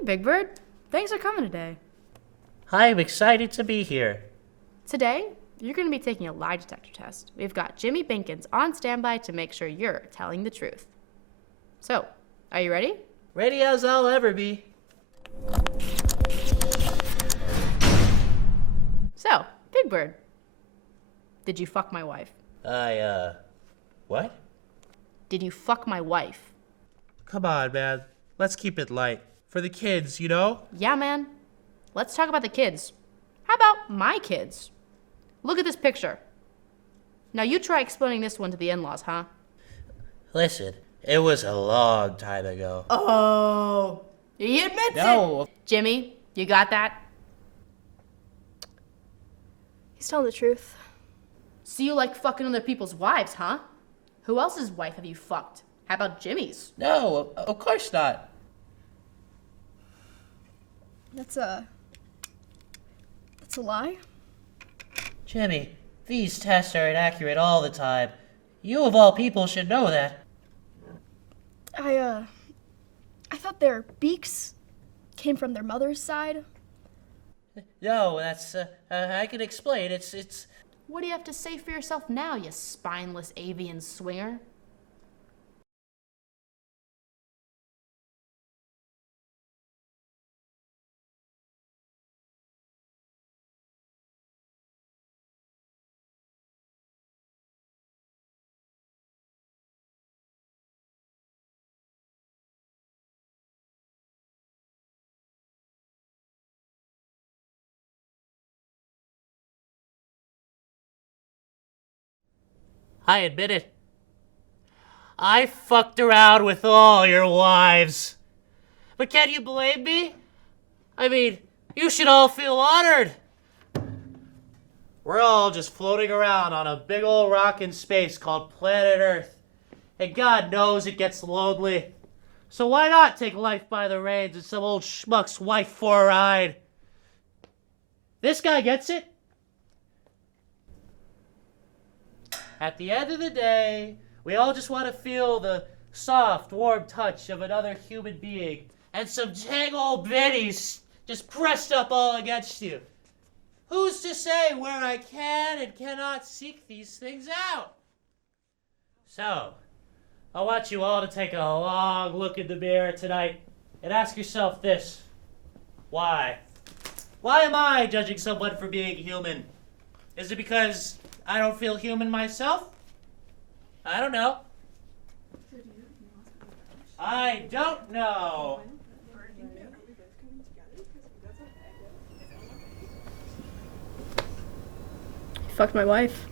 Hey, Big Bird. Thanks for coming today. I'm excited to be here. Today, you're going to be taking a lie detector test. We've got Jimmy Binkins on standby to make sure you're telling the truth. So, are you ready? Ready as I'll ever be. So, Big Bird, did you fuck my wife? What? Did you fuck my wife? Come on, man. Let's keep it light. For the kids, you know? Yeah, man. Let's talk about the kids. How about my kids? Look at this picture. Now you try explaining this one to the in-laws, huh? Listen, it was a long time ago. Oh, he admits No. it. Jimmy, you got that? He's telling the truth. So you like fucking other people's wives, huh? Who else's wife have you fucked? How about Jimmy's? No, of course not. That's a lie? Jimmy, these tests are inaccurate all the time. You of all people should know that. I thought their beaks came from their mother's side. No, that's, I can explain. It's... What do you have to say for yourself now, you spineless avian swinger? I admit it. I fucked around with all your wives. But can you blame me? I mean, you should all feel honored. We're all just floating around on a big old rock in space called planet Earth. And God knows it gets lonely. So why not take life by the reins and some old schmuck's wife for a ride? This guy gets it. At the end of the day, we all just want to feel the soft, warm touch of another human being and some dang old Bennies just pressed up all against you. Who's to say where I can and cannot seek these things out? So, I want you all to take a long look in the mirror tonight and ask yourself this. Why? Why am I judging someone for being human? Is it because I don't feel human myself? I don't know. I don't know. He fucked my wife.